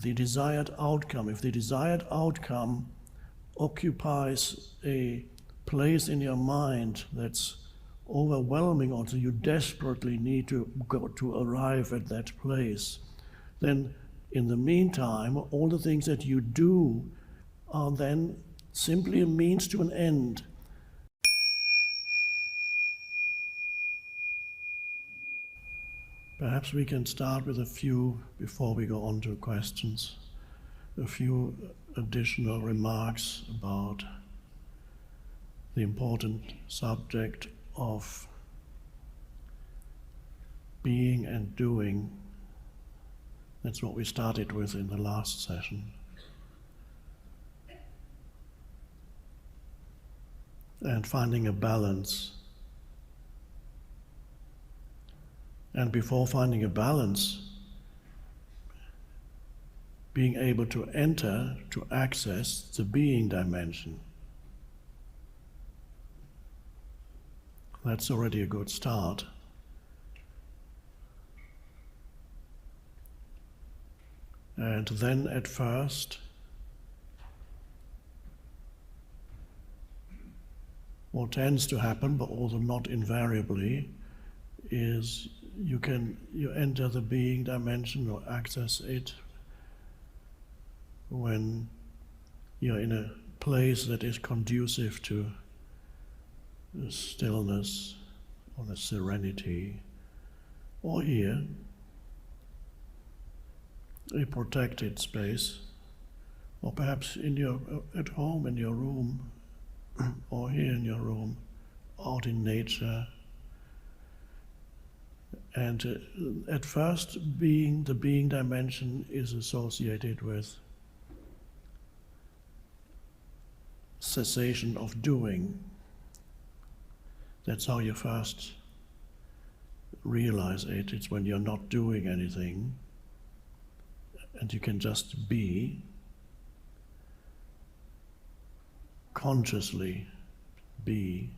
the desired outcome, if the desired outcome occupies a place in your mind that's overwhelming, or so you desperately need to go to arrive at that place, then in the meantime, all the things that you do are then simply a means to an end. Perhaps we can start with a few, before we go on to questions, a few additional remarks about the important subject of being and doing. That's what we started with in the last session. And finding a balance. And before finding a balance, being able to enter, to access the being dimension. That's already a good start. And then at first, what tends to happen, but although not invariably, is you enter the being dimension or access it when you're in a place that is conducive to the stillness or the serenity, or here, a protected space, or perhaps at home in your room, or here in your room, out in nature. And at first, the being dimension is associated with cessation of doing. That's how you first realize it. It's when you're not doing anything and you can just be, consciously be.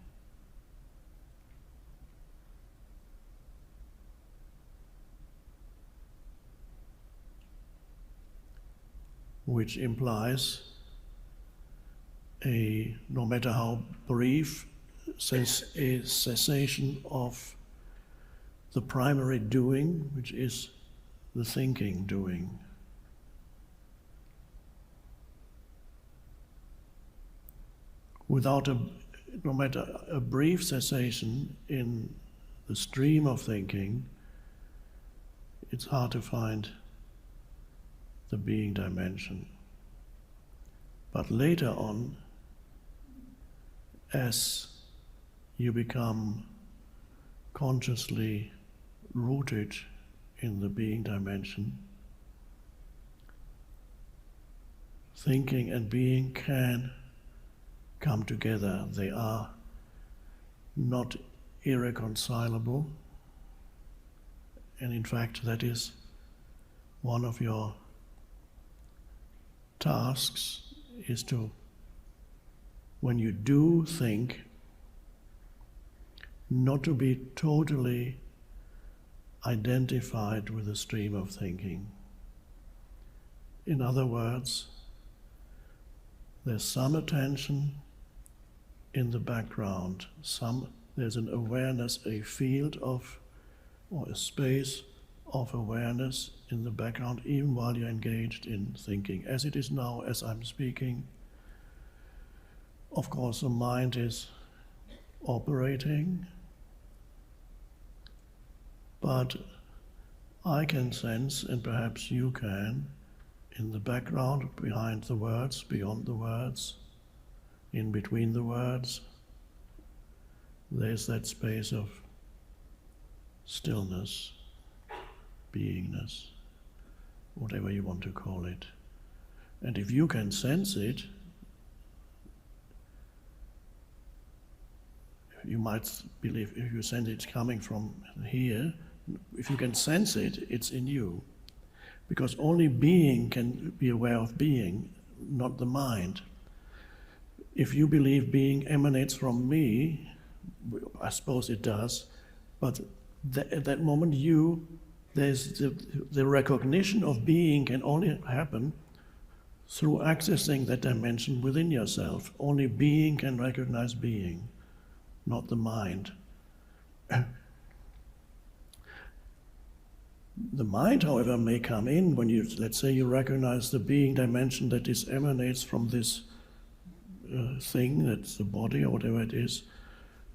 Which implies no matter how brief, a cessation of the primary doing, which is the thinking doing. Without no matter a brief cessation in the stream of thinking, it's hard to find the being dimension. But later on, as you become consciously rooted in the being dimension, thinking and being can come together. They are not irreconcilable, and in fact that is one of your tasks, is to, when you do think, not to be totally identified with the stream of thinking. In other words, there's some attention in the background, there's an awareness, a field of, or a space of awareness in the background, even while you're engaged in thinking. As it is now, as I'm speaking, of course the mind is operating, but I can sense, and perhaps you can, in the background, behind the words, beyond the words, in between the words, there's that space of stillness, beingness, whatever you want to call it. And if you can sense it, you might believe, if you sense it's coming from here, if you can sense it, it's in you. Because only being can be aware of being, not the mind. If you believe being emanates from me, I suppose it does, but at that moment you There's the recognition of being can only happen through accessing that dimension within yourself. Only being can recognize being, not the mind. The mind, however, may come in when you, let's say, you recognize the being dimension that emanates from this thing, that's the body or whatever it is.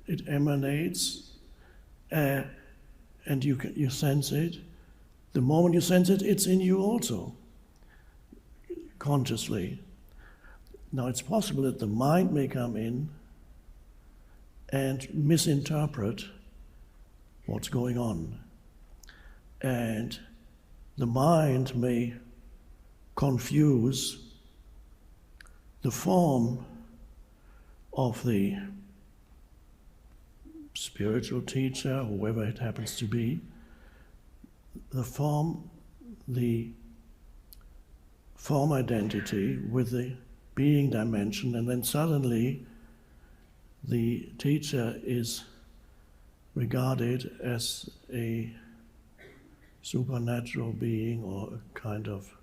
It emanates, and you sense it. The moment you sense it, it's in you also, consciously. Now, it's possible that the mind may come in and misinterpret what's going on. And the mind may confuse the form of the spiritual teacher, whoever it happens to be, the form identity with the being dimension, and then suddenly the teacher is regarded as a supernatural being or a kind of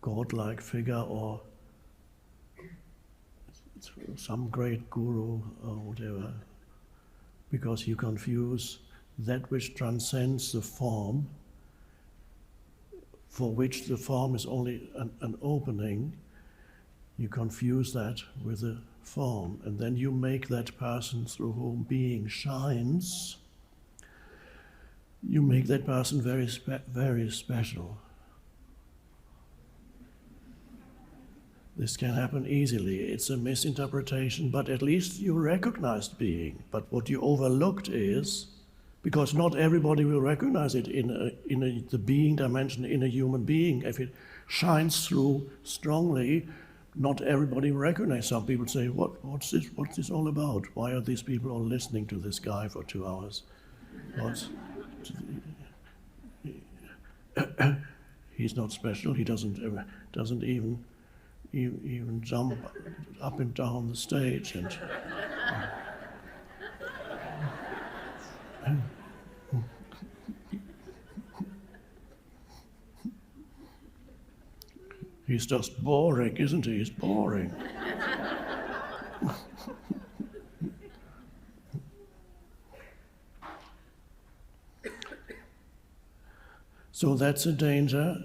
godlike figure or some great guru or whatever, because you confuse that which transcends the form, for which the form is only an opening. You confuse that with the form, and then you make that person through whom being shines, you make that person very special. This can happen easily. It's a misinterpretation, but at least you recognized being. But what you overlooked is, because not everybody will recognize it in the being dimension in a human being. If it shines through strongly, not everybody will recognize. Some people say, what's this all about? Why are these people all listening to this guy for 2 hours? He's not special. He doesn't even jump up and down the stage and he's just boring, isn't he? He's boring. So that's a danger.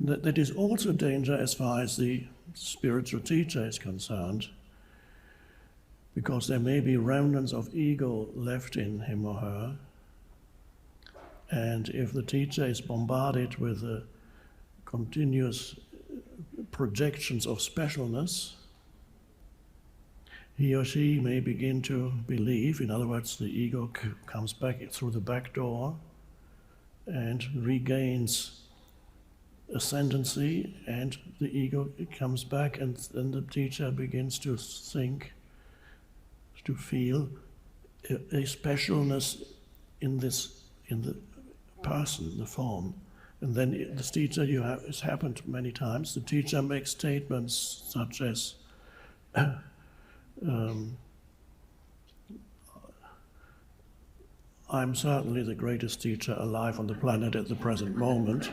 That is also a danger as far as the spiritual teacher is concerned, because there may be remnants of ego left in him or her, and if the teacher is bombarded with continuous projections of specialness, he or she may begin to believe, in other words, the ego comes back through the back door and regains ascendancy, and the ego comes back, and then the teacher begins to think, to feel a specialness in the person, the form. And then this teacher, it's happened many times, the teacher makes statements such as, I'm certainly the greatest teacher alive on the planet at the present moment.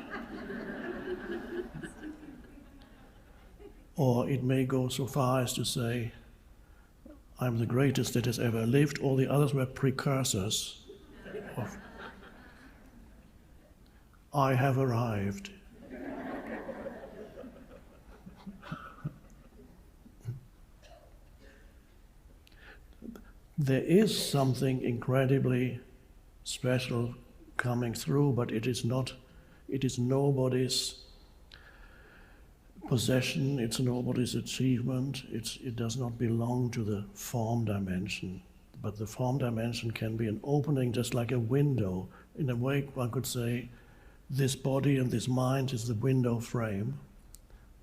Or it may go so far as to say, I'm the greatest that has ever lived, all the others were precursors of I have arrived. There is something incredibly special coming through, but it is nobody's possession, it's nobody's achievement, it does not belong to the form dimension. But the form dimension can be an opening, just like a window. In a way, one could say, this body and this mind is the window frame.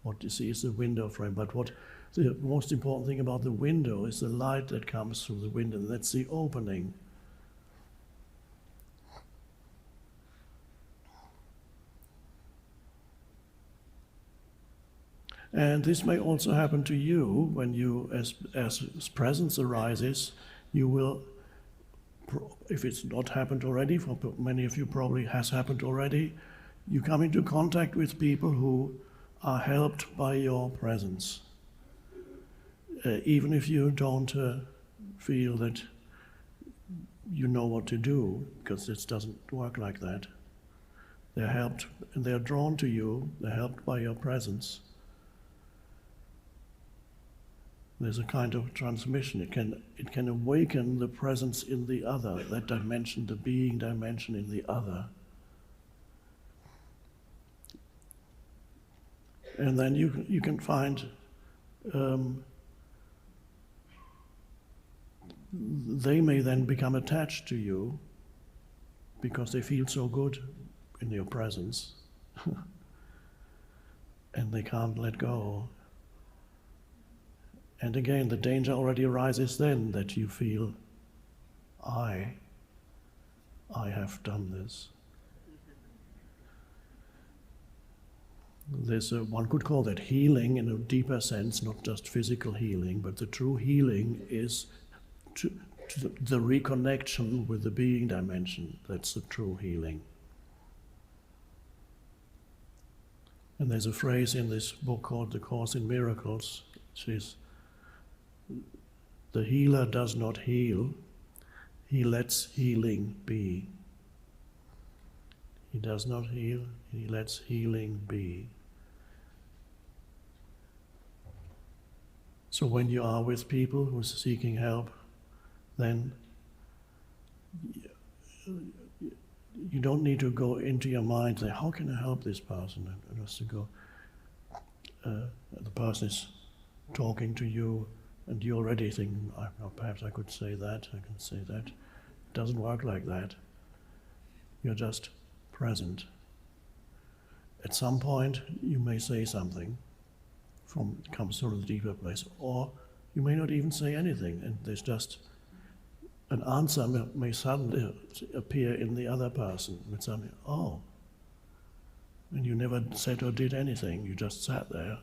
What you see is the window frame, but what the most important thing about the window is the light that comes through the window. That's the opening. And this may also happen to you when you, as presence arises, you will if it's not happened already, for many of you probably has happened already, you come into contact with people who are helped by your presence. Even if you don't feel that you know what to do, because this doesn't work like that. They're helped, and they're drawn to you, they're helped by your presence. There's a kind of transmission. It can awaken the presence in the other, that dimension, the being dimension in the other. And then you can find they may then become attached to you because they feel so good in your presence and they can't let go. And again, the danger already arises then that you feel, I have done this. There's one could call that healing in a deeper sense, not just physical healing, but the true healing is to the reconnection with the being dimension. That's the true healing. And there's a phrase in this book called The Course in Miracles, which is, the healer does not heal, he lets healing be. He does not heal, he lets healing be. So when you are with people who are seeking help, then you don't need to go into your mind and say, how can I help this person? And just to go, the person is talking to you and you're already thinking, perhaps I could say that, I can say that. It doesn't work like that. You're just present. At some point you may say something comes from the deeper place, or you may not even say anything, and there's just an answer may suddenly appear in the other person with something, oh, and you never said or did anything, you just sat there.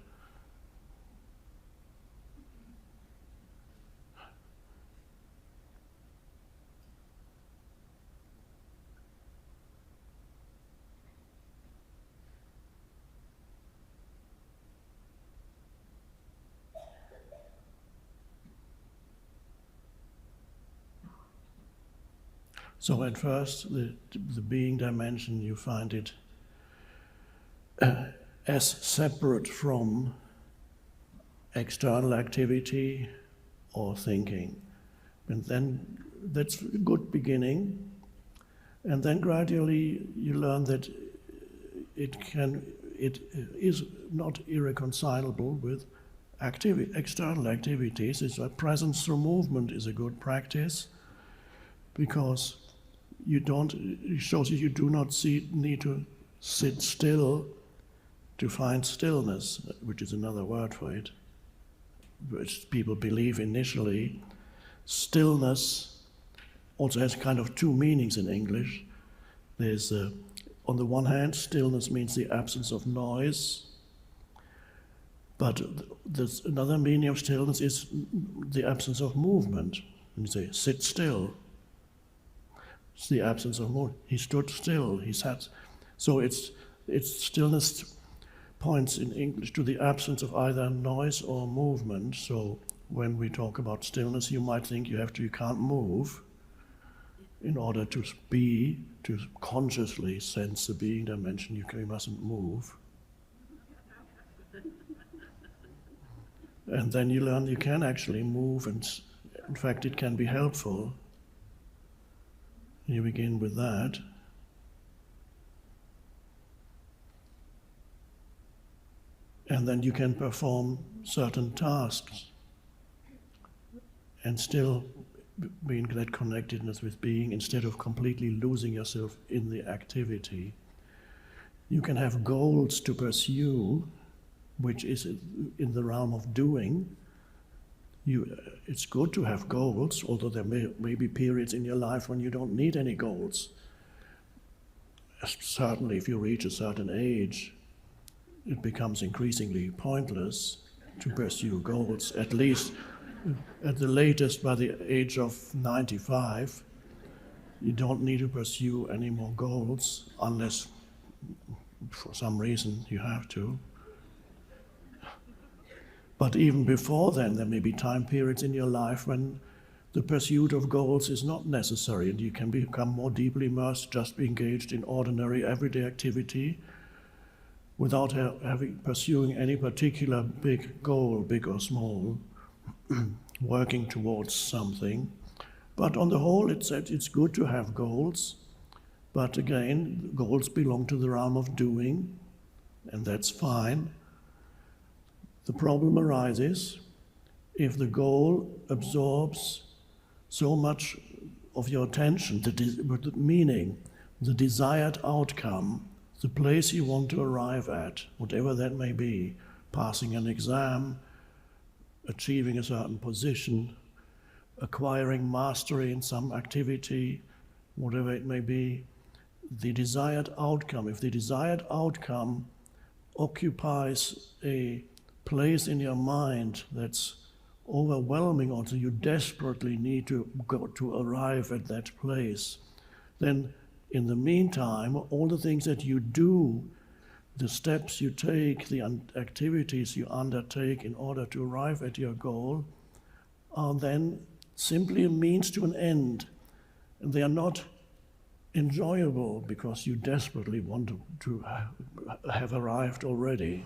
So at first, the being dimension, you find it as separate from external activity or thinking. And then that's a good beginning. And then gradually you learn that it is not irreconcilable with external activities. It's like presence through movement is a good practice, because it shows you do not need to sit still to find stillness, which is another word for it, which people believe initially. Stillness also has kind of two meanings in English. There's, on the one hand, stillness means the absence of noise, but there's another meaning of stillness is the absence of movement. When you say, sit still, it's the absence of movement. He stood still, he sat. So it's stillness points in English to the absence of either noise or movement. So when we talk about stillness, you might think you can't move in order to consciously sense the being dimension. You mustn't move. And then you learn you can actually move, and in fact it can be helpful. You begin with that. And then you can perform certain tasks and still be in that connectedness with being instead of completely losing yourself in the activity. You can have goals to pursue, which is in the realm of doing. It's good to have goals, although there may be periods in your life when you don't need any goals. Certainly if you reach a certain age, it becomes increasingly pointless to pursue goals, at least at the latest by the age of 95. you don't need to pursue any more goals unless for some reason you have to. But even before then, there may be time periods in your life when the pursuit of goals is not necessary, and you can become more deeply immersed, just be engaged in ordinary everyday activity without pursuing any particular big goal, big or small, working towards something. But on the whole, it's good to have goals. But again, goals belong to the realm of doing, and that's fine. The problem arises if the goal absorbs so much of your attention, the meaning, the desired outcome, the place you want to arrive at, whatever that may be, passing an exam, achieving a certain position, acquiring mastery in some activity, whatever it may be, the desired outcome. If the desired outcome occupies a place in your mind that's overwhelming, or so you desperately need to go to arrive at that place, then in the meantime, all the things that you do, the steps you take, the activities you undertake in order to arrive at your goal are then simply a means to an end. And they are not enjoyable because you desperately want to have arrived already.